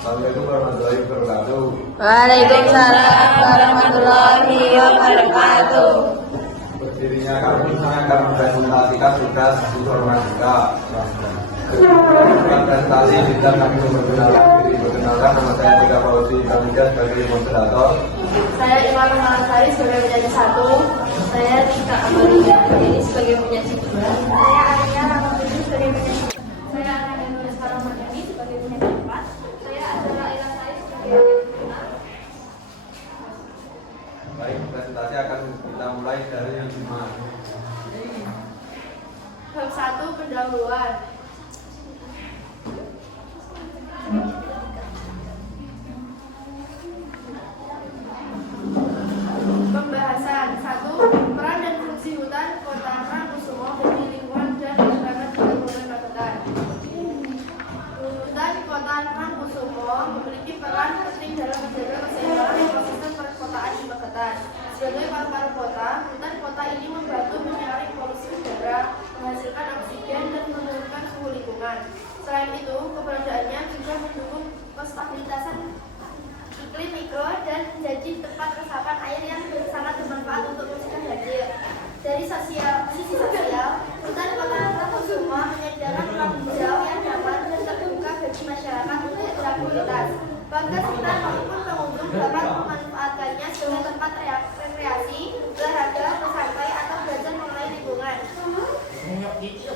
Assalamualaikum warahmatullahi wabarakatuh. Waalaikumsalam warahmatullahi wabarakatuh. Berdirinya kami akan mempresentasikan tugas informatika. Presentasi kita kami memperkenalkan diri. Perkenalkan, nama saya Tiga Fauzi Kamida sebagai moderator. Saya Imam Malasari sebagai penyanyi 1. Saya Tika Amalia ini sebagai penyanyi 2. Saya Arya Ramadhani sebagai penyanyi 3. Saya Ana Nulis Paramadani sebagai penyanyi 4. Saya Azra Ilasari sebagai penyanyi 5. Baik, presentasi akan kita mulai dari yang dimana. Bab 1 pendahuluan. Pembahasan 1. Peran dan fungsi hutan Kota Rangkusumo bagi lingkungan dan masyarakat di Kabupaten Magetan. Hutan Kota Rangkusumo memiliki peran penting dalam menjaga keseimbangan ekosistem perkotaan di Magetan. Sebagai paru-paru kota, hutan kota ini membantu menyaring polusi udara, menghasilkan oksigen dan menurunkan suhu lingkungan. Selain itu, keberadaannya juga mendukung kestabilitasan iklim mikro dan menjadi tempat resapan air yang sangat bermanfaat untuk mencegah banjir. Dari sisi sosial, hutan Kota Rangkusumo menyediakan ruang hijau yang dapat dan terbuka bagi masyarakat untuk beraktivitas. Warga sekitar maupun pengunjung dapat memanfaatkannya sebagai tempat rekreasi, olahraga, bersantai atau belajar mengenai lingkungan.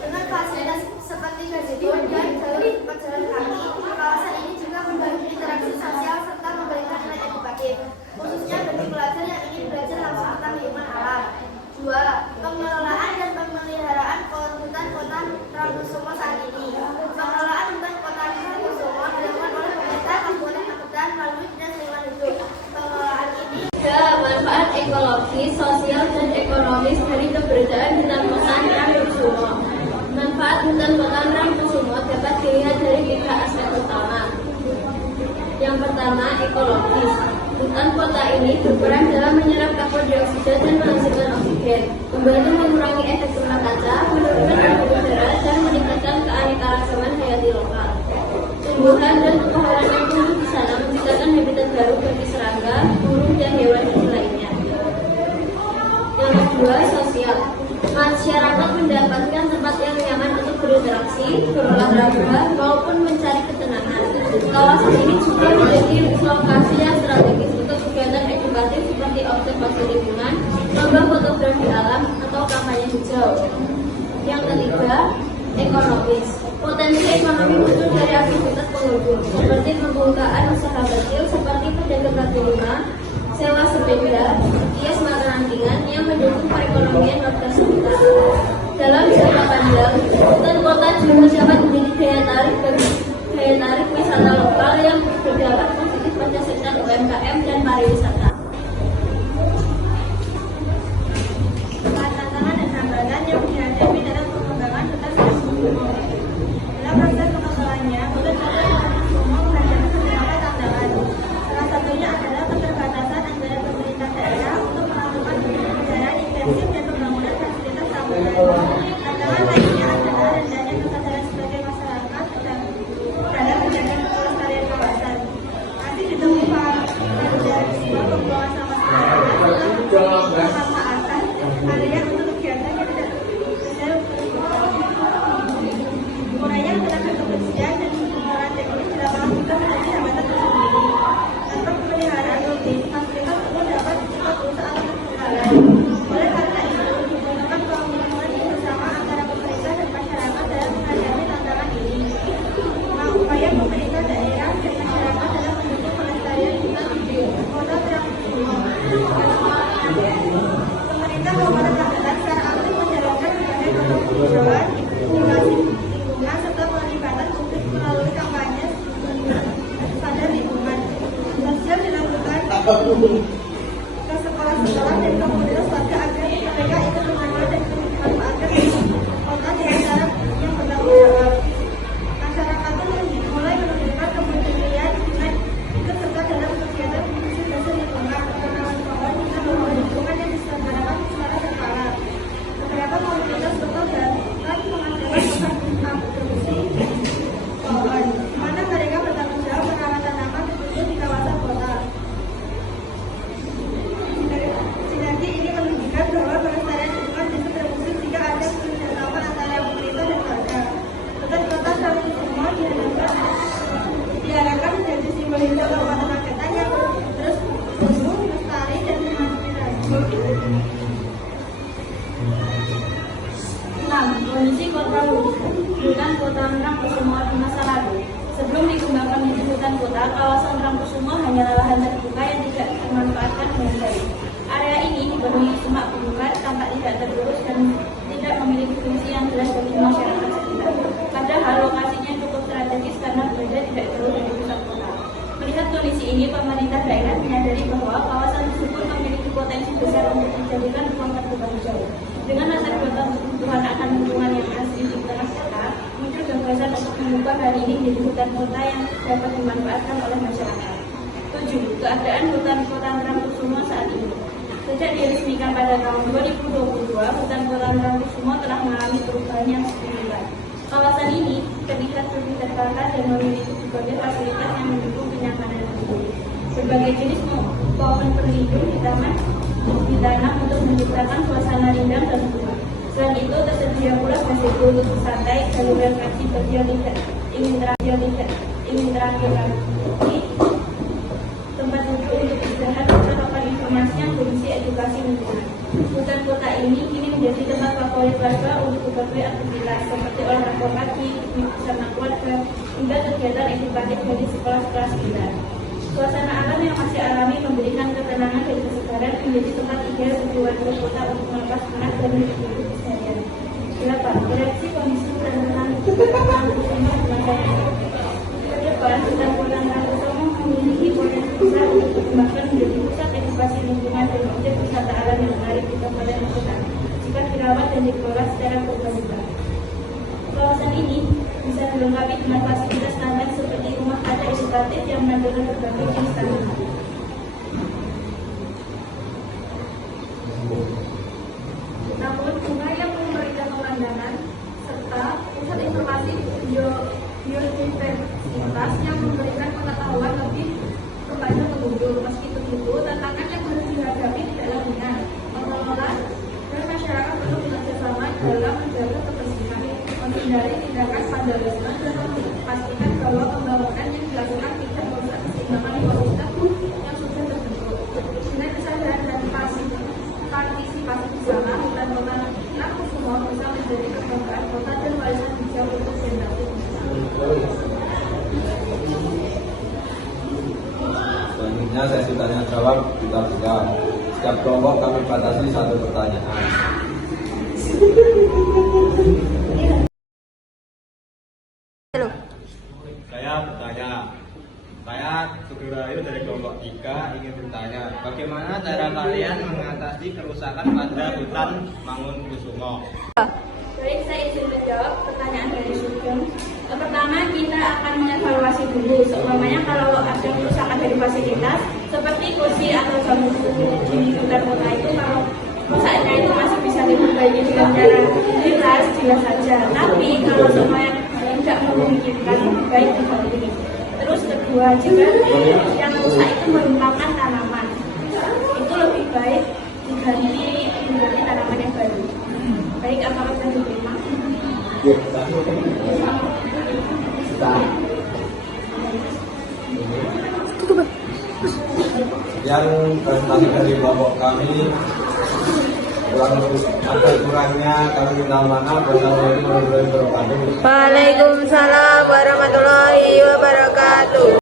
Dengan fasilitas seperti gazebo dan jalur pejalan kaki, kawasan ini juga membantu interaksi sosial serta memberikan nilai edukatif, khususnya bagi pelajar yang ingin belajar langsung tentang lingkungan alam. 2. Pengelolaan dan pemeliharaan hutan Kota Rangkusumo saat ini. Pengelolaan hutan Kota Rangkusumo dilakukan oleh pemerintah Kabupaten Magetan melalui Dinas Lingkungan Hidup. Pengelolaan ini manfaat ekologis, sosial, dan ekonomis dari keberadaan hutan Kota Rangkusumo. Manfaat hutan Kota Rangkusumo dapat dilihat dari 3 aspek utama. Yang pertama, ekologis. Hutan kota ini berperan dalam menyerap karbon dioksida dan menghasilkan oksigen, membantu mengurangi efek rumah kaca, menurunkan polusi udara, dan meningkatkan keanekaragaman hayati lokal. Tumbuhan dan pepohonan yang tumbuh di sana menciptakan habitat baru bagi serangga, burung, dan hewan hidup lainnya. Yang kedua, sosial. Masyarakat mendapatkan tempat yang nyaman untuk berinteraksi, berolahraga, maupun mencari ketenangan. Kawasan ini juga menjadi lokasi yang strategis untuk kegiatan edukatif seperti observasi lingkungan, lomba fotografi alam, atau kampanye hijau. Yang ketiga, ekonomis. Potensi ekonomi muncul dari aktivitas pengunjung, seperti pembukaan usaha kecil seperti pedagang kaki lima, sewa sepeda, kios makanan ringan yang mendukung perekonomian warga sekitar. Dalam jangka panjang, hutan kota juga dapat menjadi daya tarik wisata lokal yang berdampak positif pada sektor UMKM dan pariwisata. Tantangan dan hambatan yang dihadapi dalam pengembangan hutan Rangkusumo. Dalam proses pengembangannya, hutan Rangkusumo menghadapi beberapa tantangan. Salah satunya adalah keterbatasan anggaran pemerintah daerah untuk melakukan pemeliharaan intensif dan pembangunan fasilitas tambahan. Tantangan lainnya adalah rendahnya kesadaran sebagai masyarakat dalam menjaga kelestarian kawasan. Masih ditemukan radikalisme pembuangan sampah sembarangan, memanfaatkan area untuk kegiatan yang tidak sesuai kurangnya tenaga kebersihan dan penggunaan teknis di lapangan juga menjadi hambatan tersendiri. Tanpa pemeliharaan rutin, fasilitas umum dapat cepat rusak atau terhalang. Oleh karena itu, dibutuhkan komitmen bersama antara pemerintah dan masyarakat dalam menghadapi tantangan ini. Upaya pemerintah daerah dan masyarakat dalam mendukung pelestarian hutan di Kota Rangkusumo. Pemerintah Kabupaten Magetan secara aktif menjalankan berbagai program hijauan, edukasi lingkungan, serta pelibatan publik melalui kampanye sadar lingkungan. Sosial dilakukan ke sekolah-sekolah dan komunitas warga agar mereka ikut mengajar dan memanfaatkan kota dengan cara yang bertanggung jawab. Masyarakat pun mulai menunjukkan kepedulian dengan ikut serta dalam kegiatan konservasi lingkungan, penanaman pohon, hingga lomba lingkungan yang diselenggarakan secara berkala. Beberapa komunitas lokal dapat mengadakan program produksi pohon, di mana mereka bertanggung jawab perawatan hutan kota, kawasan Rangkusumo hanyalah lahan terbuka yang tidak dimanfaatkan dengan baik. Area ini dipenuhi semak belukar, tampak tidak terurus dan tidak memiliki fungsi yang jelas bagi masyarakat sekitar. Padahal lokasinya cukup strategis karena berada tidak jauh dari pusat kota. Melihat kondisi ini, pemerintah daerah menyadari bahwa kawasan tersebut memiliki potensi besar untuk dijadikan ruang terbuka hijau. Dengan latar belakang kebutuhan akan lingkungan yang asli di tengah kota, muncul gagasan untuk mengubah hari ini menjadi hutan kota yang dapat dimanfaatkan oleh masyarakat. 7. Keadaan hutan kota Rangkusumo saat ini. Sejak diresmikan pada tahun 2022, hutan kota Rangkusumo telah mengalami perubahan yang signifikan. Kawasan ini terlihat lebih tertata dan memiliki berbagai fasilitas yang mendukung kenyamanan hidup. Berbagai jenis pohon pelindung ditanam untuk menciptakan suasana rindang dan sejuk. Selain itu, tersedia pula gazebo untuk bersantai, jalur rekreasi bagi yang tidak ingin terakhir lagi, tempat duduk untuk istirahat, dan papan informasi yang berisi edukasi lingkungan. Hutan kota ini kini menjadi tempat favorit warga untuk berbagai aktivitas seperti olahraga pagi, piknik bersama keluarga, hingga kegiatan edukatif bagi sekolah-sekolah sekitar. Suasana alam yang masih alami memberikan ketenangan dan kesegaran menjadi tempat ideal bagi warga kota untuk melepas penat dan hidup keseharian. 8. Koreksi kondisi hutan Rangkusumo ke depan, hutan kota Rangkusumo memiliki potensi besar untuk dikembangkan menjadi pusat edukasi lingkungan dan objek wisata alam yang menarik di Kabupaten Kota jika dirawat dan dikelola secara berkelanjutan. Kawasan ini bisa dilengkapi dengan fasilitas tambahan seperti rumah kaca edukatif yang menampilkan berbagai jenis tanaman. Namun, sungai yang memberikan pemandangan serta pusat informasi biodiversitas yang memberikan pengetahuan lebih kepada pengunjung. Meski begitu, tantangan yang harus dihadapi tidaklah ringan. Pengelola dan masyarakat perlu bekerjasama dalam menjaga kebersihan, menghindari tindakan vandalisme, dan memastikan bahwa pembangunan yang dilakukan tidak merusak keseimbangan ekosistem yang sudah terbentuk. Dengan kesadaran dan partisipasi bersama, hutan kota Rangkusumo bisa menjadi kebanggaan kota dan warisan hijau untuk generasi muda. Selanjutnya sesi tanya jawab kita buka. Setiap kelompok kami batasi 1 pertanyaan. Saya bertanya. Saya Sugirayu dari kelompok 3 ingin bertanya, bagaimana cara kalian mengatasi kerusakan pada hutan Mangunkusumo? Baik, saya izin menjawab pertanyaan dari Sugeng. Pertama, kita akan mengevaluasi dulu. Seumpamanya kalau ada kerusakan dari fasilitas seperti kursi atau bangku di hutan kota itu, kalau rusaknya itu masih bisa diperbaiki dengan cara jelas saja. Tapi kalau semuanya tidak memungkinkan, baik diganti. Terus kedua, jika yang rusak itu merupakan tanaman, itu lebih baik diganti tanaman yang baru. Baik, apakah bisa diterima? Yang presentasi dari kelompok kami kurangnya kami minta maaf. Wassalamualaikum warahmatullahi wabarakatuh. Waalaikumsalam warahmatullahi wabarakatuh.